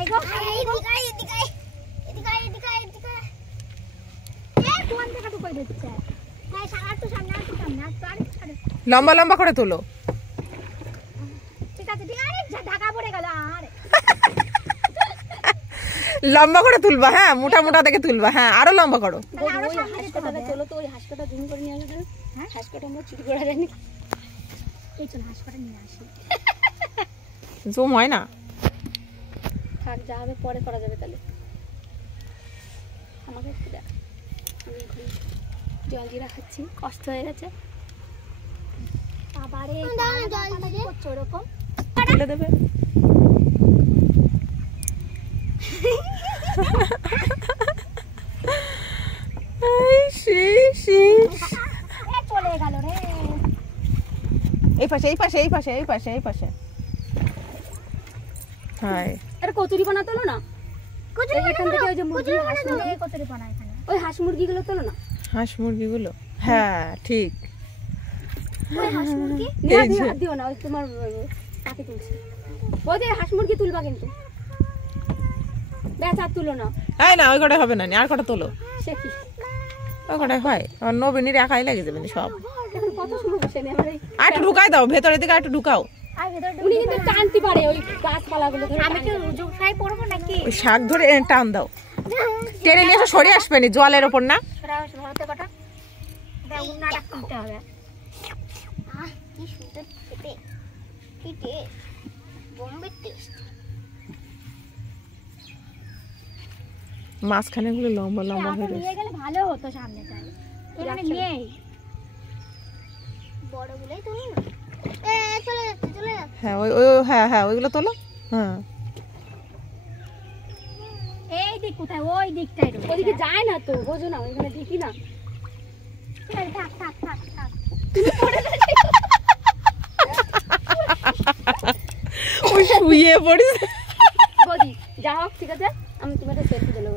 এই গো এদিকে কোন জায়গা তো কই দিচ্ছে হ্যাঁ সারা সামনে লম্বা লম্বা করে তোলো। ঠিক আছে ঢাকা পড়ে গেল আরে লম্বা করে তুলবা, হ্যাঁ মোটা মোটা দেখে তুলবা, হ্যাঁ আরো লম্বা করো। আরো সামনে চলো তো ওই হাঁসকটা জুম করে নিয়ে আসো। হ্যাঁ হাঁসকটা আমরা চুরি করা যায়নি। এই চল হাঁসকটা নিয়ে আসি। জুম হয় না, থাক যা হবে পরে করা যাবে। তাহলে আমাকে একটু দেখ, আমি এখন জল জিরা খাচ্ছি, কষ্ট হয়ে গেছে। আবারে জল করছো ওরকম তুলে দেবে। চলে গেল রে। এই পাশে এই পাশে এই পাশে এই পাশে এই পাশে। হ্যাঁ আরে কচুরি পানা তোলো না, এখান থেকে ওই যে মুরগি হাঁস মুরগি কচুরি পানা এখানে ওই হাঁস মুরগিগুলো তোলো না। হাঁস মুরগিগুলো, হ্যাঁ ঠিক। ওই হাঁস মুরগি হাত দিও না, ওই তোমার কাকে তুলছি ওদের হাঁস মুরগি তুলবা কিন্তু ব্যাস আর তুলো না। এই না ওই কটা হবে না, আর কটা তোলো। সে কি ওই কটাই হয়, আর নবীনের একাই লাগে যাবে সব। এখন কত সময় বসে নেই আমার। আর একটু ঢুকাই দাও ভেতরের দিকে, একটু ঢুকাও। উনি কিন্তু টানতে পারে ওই গাছপালাগুলো ধরে। আমি কি রুজু ফ্রাই করব নাকি? ওই শাক ধরে টান দাও, টেনে নিয়ে এসে সরে আসবে নি জলের ওপর না। ধরতে কটা এটা উনাটা খুলতে হবে। কি সুন্দর খেতে, কি টেস্ট, বোম্বে টেস্ট। মাঝখানে গুলো লম্বা লম্বা হয়ে নিয়ে গেলে ভালো হতো সামনেটায়, এখানে নেই বড়গুলোই তো না। চলে যাচ্ছে। হ্যাঁ ওই হ্যাঁ হ্যাঁ ওইগুলো তোলো। হ্যাঁ এই দিক কোথায়, ওই দিকটাই ওদিকে যায় না তো, বোঝো না ওইখানে দেখি না। থাক থাক থাক থাক ওই শুয়ে পড়িস। বলি যা হোক ঠিক আছে, আমি তোমাদের সেলফি দিলাম।